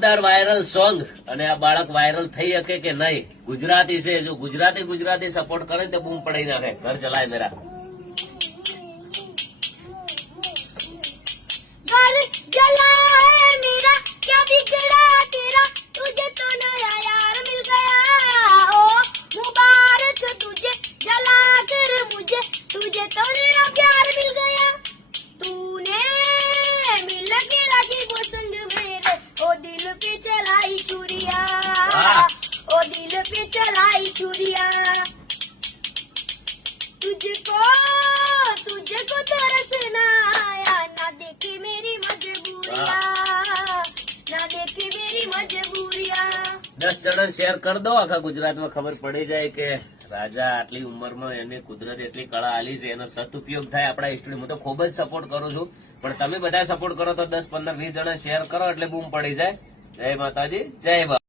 જોરદાર viral song અને આ બાળક વાયરલ થઈ શકે કે નહીં. ગુજરાતી છે, જો ગુજરાતી સપોર્ટ કરે તો બૂમ પડાઈ નાખે. ઘર ચલાય મેરા घर जला है मेरा, क्या बिगड़ा तेरा, तुझे तो नया यार मिल गया। ओ मुबारक तुझे जला कर मुझे, तुझे तो नया प्यार मिल गया। तूने मिल के रखी वो संग मेरे, ओ दिल पे चलाई चूड़िया, ओ दिल पे चलाई चूड़िया। तुझको तुझको तरस ना आया, ना देखी मेरी मजबूरियां, ना देखी मेरी मजबूरियां। 10 જણા શેર કરી દો. આખા ગુજરાતમાં ખબર પડી જાય કે રાજા આટલી ઉંમરમાં એને કુદરત એટલી કળા આલી છે, એનો સદુપયોગ થાય. આપણા સ્ટુડિયો હું તો ખૂબ જ સપોર્ટ કરું છું, પણ તમે બધા સપોર્ટ કરો તો 10, 15, 20 જણા શેર કરો એટલે બૂમ પડી જાય. જય માતાજી, જય બા.